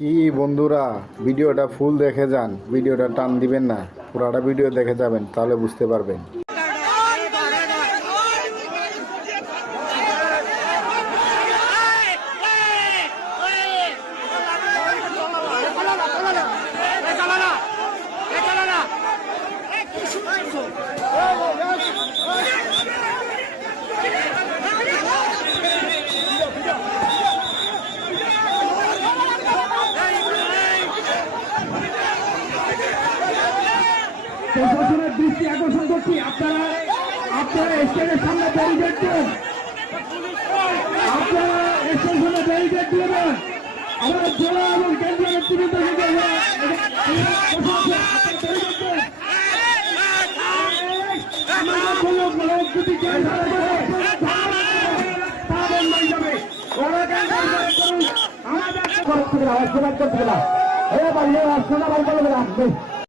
কি বন্ধুরা, ভিডিওটা ফুল দেখে যান, ভিডিওটা টান দিবেন না, পুরাটা ভিডিও দেখে যাবেন, তাহলে বুঝতে পারবেন। প্রশাসনের দৃষ্টি আকর্ষণ করছি, আপনারা স্টেজের সামনে ব্যারিকেড দিন, আপনারা স্টেজের সামনে ব্যারিকেড দিবেন। আমাদের জেলা এবং কেন্দ্রীয় নেতৃবৃন্দ আমাদের